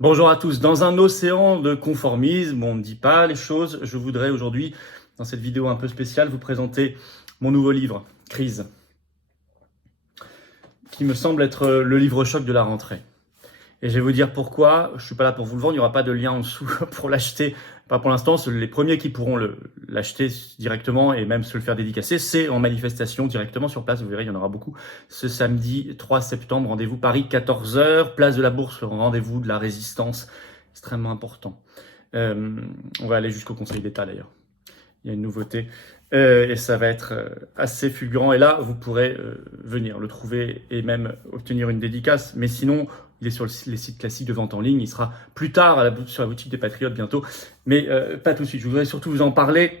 Bonjour à tous. Dans un océan de conformisme, on ne dit pas les choses. Je voudrais aujourd'hui, dans cette vidéo un peu spéciale, vous présenter mon nouveau livre, Crise, qui me semble être le livre choc de la rentrée. Et je vais vous dire pourquoi. Je suis pas là pour vous le vendre. Il n'y aura pas de lien en dessous pour l'acheter. Pas pour l'instant. Les premiers qui pourront l'acheter directement et même se le faire dédicacer, c'est en manifestation directement sur place. Vous verrez, il y en aura beaucoup. Ce samedi 3 septembre, rendez-vous Paris, 14 h, place de la Bourse, rendez-vous de la Résistance. Extrêmement important. On va aller jusqu'au Conseil d'État d'ailleurs. Il y a une nouveauté et ça va être assez fulgurant. Et là, vous pourrez venir le trouver et même obtenir une dédicace. Mais sinon, il est sur les sites classiques de vente en ligne. Il sera plus tard sur la boutique des Patriotes bientôt. Mais pas tout de suite. Je voudrais surtout vous en parler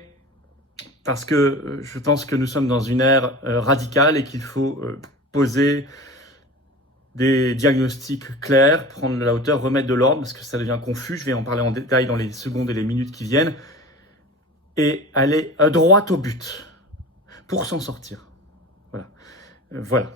parce que je pense que nous sommes dans une ère radicale et qu'il faut poser des diagnostics clairs, prendre de la hauteur, remettre de l'ordre parce que ça devient confus. Je vais en parler en détail dans les secondes et les minutes qui viennent. Et aller droit au but pour s'en sortir. Voilà.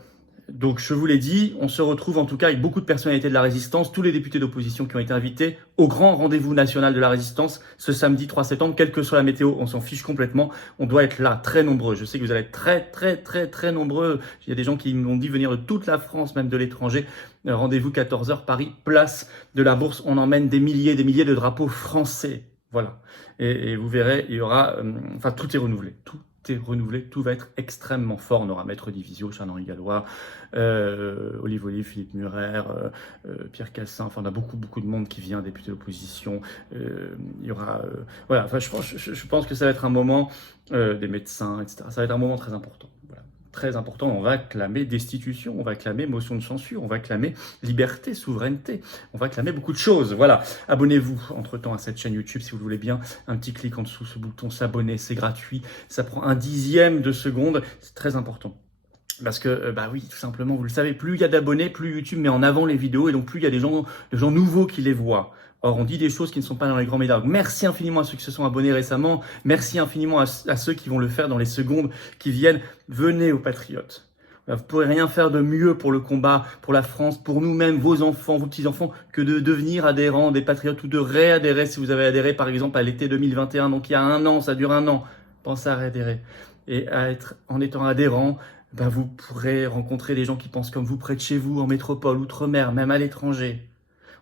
Donc je vous l'ai dit, on se retrouve en tout cas avec beaucoup de personnalités de la résistance, tous les députés d'opposition qui ont été invités au grand rendez-vous national de la résistance ce samedi 3 septembre, quelle que soit la météo, on s'en fiche complètement, on doit être là, très nombreux. Je sais que vous allez être très nombreux. Il y a des gens qui m'ont dit venir de toute la France, même de l'étranger. Rendez-vous 14 h, Paris, place de la Bourse. On emmène des milliers de drapeaux français. Voilà. Et vous verrez, il y aura... tout est renouvelé. Tout va être extrêmement fort. On aura Maître Divisio, Charles-Henri Gallois, Olive Olive, Philippe Murer, Pierre Cassin. Enfin, on a beaucoup de monde qui vient, député d'opposition. Il y aura... voilà, enfin, je pense que ça va être un moment, des médecins, etc. Ça va être un moment très important. Voilà. Très important, on va clamer destitution, on va clamer motion de censure, on va clamer liberté, souveraineté, on va clamer beaucoup de choses. Voilà, abonnez-vous entre-temps à cette chaîne YouTube si vous le voulez bien. Un petit clic en dessous, ce bouton s'abonner, c'est gratuit. Ça prend un dixième de seconde, c'est très important. Parce que, oui, tout simplement, vous le savez, plus il y a d'abonnés, plus YouTube met en avant les vidéos et donc plus il y a des gens nouveaux qui les voient. Or, on dit des choses qui ne sont pas dans les grands médias. Donc, merci infiniment à ceux qui se sont abonnés récemment. Merci infiniment à ceux qui vont le faire dans les secondes qui viennent. Venez aux Patriotes. Vous ne pourrez rien faire de mieux pour le combat, pour la France, pour nous-mêmes, vos enfants, vos petits-enfants, que de devenir adhérents des Patriotes ou de réadhérer si vous avez adhéré, par exemple, à l'été 2021. Donc, il y a un an, ça dure un an. Pensez à réadhérer. Et en étant adhérent, vous pourrez rencontrer des gens qui pensent comme vous près de chez vous, en métropole, outre-mer, même à l'étranger.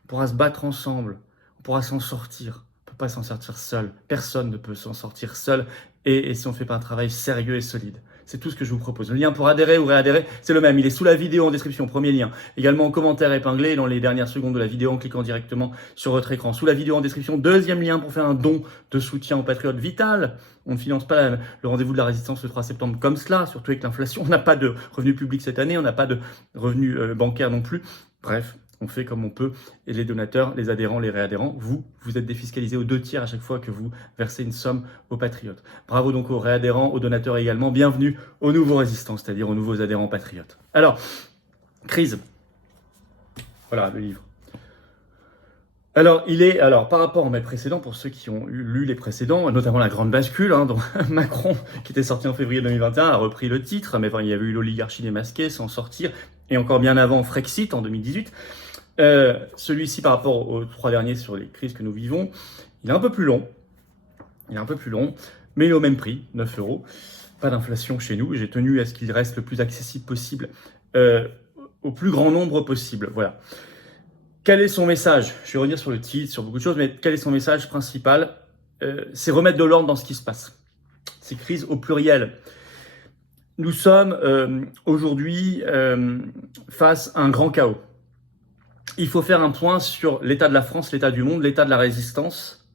On pourra se battre ensemble. On pourra s'en sortir. On ne peut pas s'en sortir seul. Personne ne peut s'en sortir seul. Et si on ne fait pas un travail sérieux et solide. C'est tout ce que je vous propose. Le lien pour adhérer ou réadhérer, c'est le même. Il est sous la vidéo en description, premier lien. Également en commentaire épinglé dans les dernières secondes de la vidéo en cliquant directement sur votre écran. Sous la vidéo en description, deuxième lien pour faire un don de soutien aux patriotes vital. On ne finance pas le rendez-vous de la résistance le 3 septembre comme cela, surtout avec l'inflation. On n'a pas de revenus publics cette année, on n'a pas de revenus bancaires non plus. Bref, on fait comme on peut. Et les donateurs, les adhérents, les réadhérents, vous êtes défiscalisés aux 2/3 à chaque fois que vous versez une somme aux patriotes. Bravo donc aux réadhérents, aux donateurs également. Bienvenue aux nouveaux résistants, c'est-à-dire aux nouveaux adhérents patriotes. Alors, Crise. Voilà le livre. Alors, par rapport à mes précédents, pour ceux qui ont lu les précédents, notamment La Grande Bascule, dont Macron, qui était sorti en février 2021, a repris le titre, mais il y avait eu L'Oligarchie démasquée, S'en sortir, et encore bien avant, Frexit, en 2018. Celui-ci, par rapport aux 3 derniers sur les crises que nous vivons, il est un peu plus long, mais il est au même prix, 9 €. Pas d'inflation chez nous, j'ai tenu à ce qu'il reste le plus accessible possible, au plus grand nombre possible, voilà. Quel est son message? Je vais revenir sur le titre, sur beaucoup de choses, mais quel est son message principal? C'est remettre de l'ordre dans ce qui se passe. C'est crise au pluriel. Nous sommes aujourd'hui face à un grand chaos. Il faut faire un point sur l'état de la France, l'état du monde, l'état de la résistance,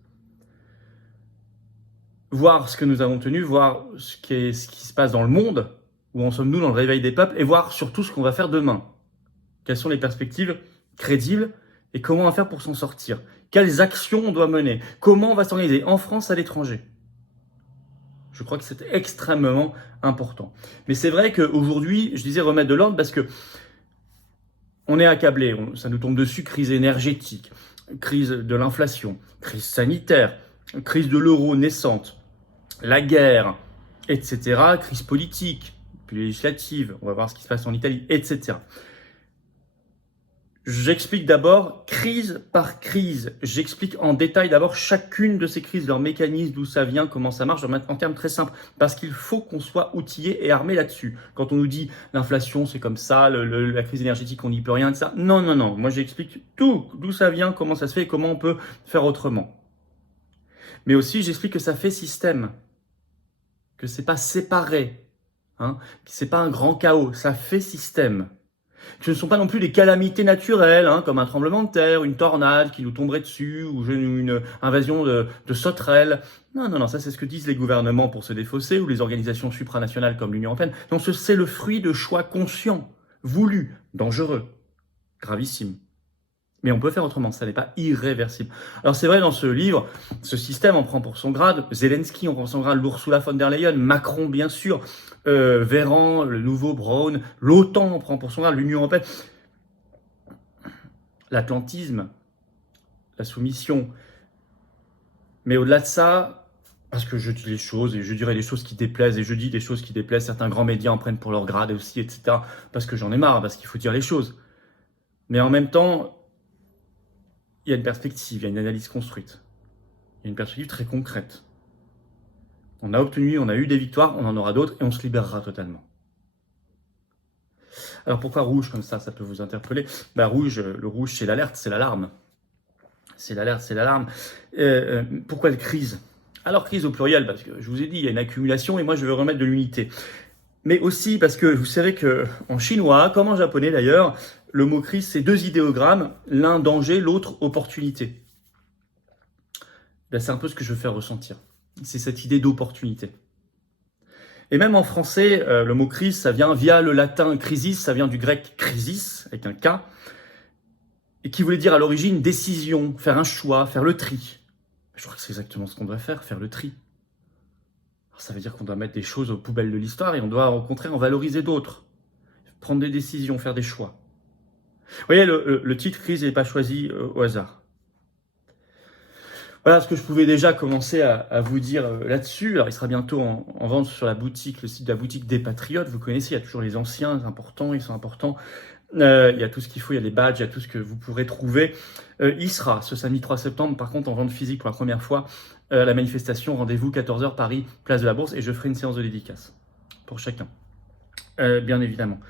voir ce que nous avons tenu, voir ce qui se passe dans le monde, où en sommes-nous dans le réveil des peuples, et voir surtout ce qu'on va faire demain. Quelles sont les perspectives crédibles et comment on va faire pour s'en sortir? Quelles actions on doit mener? Comment on va s'organiser en France, à l'étranger? Je crois que c'est extrêmement important. Mais c'est vrai qu'aujourd'hui, je disais remettre de l'ordre parce que on est accablé, ça nous tombe dessus, crise énergétique, crise de l'inflation, crise sanitaire, crise de l'euro naissante, la guerre, etc., crise politique, puis législative, on va voir ce qui se passe en Italie, etc. J'explique d'abord crise par crise. J'explique en détail d'abord chacune de ces crises, leur mécanisme, d'où ça vient, comment ça marche, en termes très simples. Parce qu'il faut qu'on soit outillé et armé là-dessus. Quand on nous dit l'inflation, c'est comme ça, la crise énergétique, on n'y peut rien de ça. Non, non, non. Moi, j'explique tout, d'où ça vient, comment ça se fait et comment on peut faire autrement. Mais aussi, j'explique que ça fait système. Que c'est pas séparé. Que c'est pas un grand chaos. Ça fait système. Ce ne sont pas non plus des calamités naturelles, comme un tremblement de terre, une tornade qui nous tomberait dessus, ou une invasion de sauterelles. Non, non, non, ça c'est ce que disent les gouvernements pour se défausser, ou les organisations supranationales comme l'Union européenne. Donc c'est le fruit de choix conscients, voulus, dangereux, gravissimes. Mais on peut faire autrement, ça n'est pas irréversible. Alors c'est vrai, dans ce livre, ce système en prend pour son grade, Zelensky en prend pour son grade, l'Ursula von der Leyen, Macron bien sûr, Véran, le nouveau Brown, l'OTAN en prend pour son grade, l'Union européenne. L'atlantisme, la soumission. Mais au-delà de ça, parce que je dis les choses, et je dirais les choses qui déplaisent, et je dis des choses qui déplaisent, certains grands médias en prennent pour leur grade aussi, etc. Parce que j'en ai marre, parce qu'il faut dire les choses. Mais en même temps, il y a une perspective, il y a une analyse construite. Il y a une perspective très concrète. On a obtenu, on a eu des victoires, on en aura d'autres et on se libérera totalement. Alors pourquoi rouge comme ça peut vous interpeller. Rouge, le rouge c'est l'alerte, c'est l'alarme. C'est l'alerte, c'est l'alarme. Pourquoi de crise? Alors crise au pluriel, parce que je vous ai dit, il y a une accumulation et moi je veux remettre de l'unité. Mais aussi parce que vous savez qu'en chinois, comme en japonais d'ailleurs, le mot crise, c'est deux idéogrammes, l'un danger, l'autre opportunité. C'est un peu ce que je veux faire ressentir. C'est cette idée d'opportunité. Et même en français, le mot crise, ça vient via le latin crisis, ça vient du grec crisis, avec un K, et qui voulait dire à l'origine décision, faire un choix, faire le tri. Je crois que c'est exactement ce qu'on doit faire le tri. Alors, ça veut dire qu'on doit mettre des choses aux poubelles de l'histoire et on doit au contraire en valoriser d'autres. Prendre des décisions, faire des choix. Vous voyez, le titre crise n'est pas choisi au hasard. Voilà ce que je pouvais déjà commencer à vous dire là-dessus. Alors, il sera bientôt en vente sur la boutique, le site de la boutique des Patriotes. Vous connaissez, il y a toujours les anciens, importants, ils sont importants. Il y a tout ce qu'il faut, il y a les badges, il y a tout ce que vous pourrez trouver. Il sera ce samedi 3 septembre, par contre, en vente physique pour la première fois, la manifestation. Rendez-vous 14h Paris, place de la Bourse, et je ferai une séance de dédicace pour chacun, bien évidemment.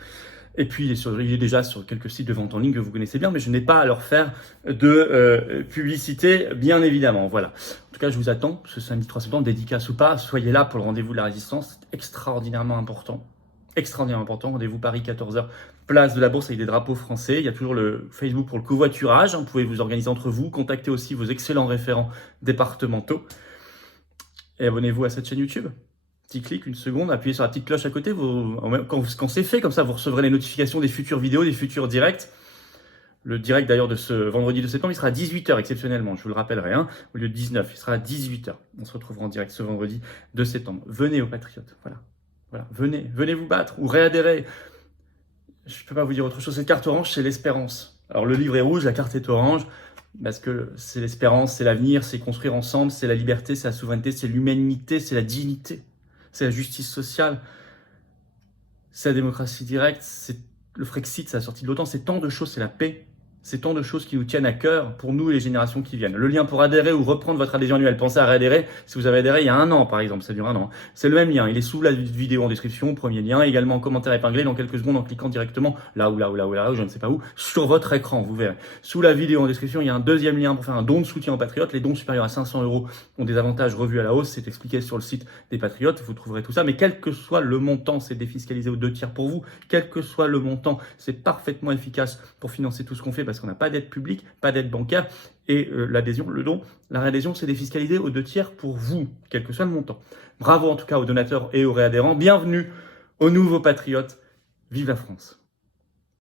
Et puis, il est déjà sur quelques sites de vente en ligne que vous connaissez bien, mais je n'ai pas à leur faire de publicité, bien évidemment. Voilà. En tout cas, je vous attends ce samedi 3 septembre, dédicace ou pas. Soyez là pour le rendez-vous de la Résistance. C'est extraordinairement important. Extraordinairement important. Rendez-vous Paris, 14h, place de la Bourse avec des drapeaux français. Il y a toujours le Facebook pour le covoiturage. Vous pouvez vous organiser entre vous. Contactez aussi vos excellents référents départementaux. Et abonnez-vous à cette chaîne YouTube. Petit clic, une seconde, appuyez sur la petite cloche à côté. Quand c'est fait, comme ça, vous recevrez les notifications des futures vidéos, des futurs directs. Le direct d'ailleurs de ce vendredi 2 septembre, il sera à 18h exceptionnellement, je vous le rappellerai, au lieu de 19, il sera à 18h. On se retrouvera en direct ce vendredi 2 septembre. Venez aux Patriotes, voilà. Venez vous battre ou réadhérer. Je ne peux pas vous dire autre chose. Cette carte orange, c'est l'espérance. Alors le livre est rouge, la carte est orange, parce que c'est l'espérance, c'est l'avenir, c'est construire ensemble, c'est la liberté, c'est la souveraineté, c'est l'humanité, c'est la dignité. C'est la justice sociale, c'est la démocratie directe, c'est le Frexit, c'est la sortie de l'OTAN, c'est tant de choses, c'est la paix, c'est tant de choses qui nous tiennent à cœur pour nous et les générations qui viennent. Le lien pour adhérer ou reprendre votre adhésion annuelle, pensez à réadhérer si vous avez adhéré il y a 1 an par exemple, ça dure 1 an. C'est le même lien, il est sous la vidéo en description, premier lien, également en commentaire épinglé dans quelques secondes en cliquant directement là ou je ne sais pas où, sur votre écran, vous verrez. Sous la vidéo en description, il y a un deuxième lien pour faire un don de soutien aux Patriotes. Les dons supérieurs à 500 € ont des avantages revus à la hausse, c'est expliqué sur le site des Patriotes, vous trouverez tout ça, mais quel que soit le montant, c'est défiscalisé aux 2 tiers pour vous, quel que soit le montant, c'est parfaitement efficace pour financer tout ce qu'on fait parce qu'on n'a pas d'aide publique, pas d'aide bancaire, et l'adhésion, le don, la réadhésion, c'est défiscalisé aux 2 tiers pour vous, quel que soit le montant. Bravo en tout cas aux donateurs et aux réadhérents, bienvenue aux nouveaux Patriotes, vive la France.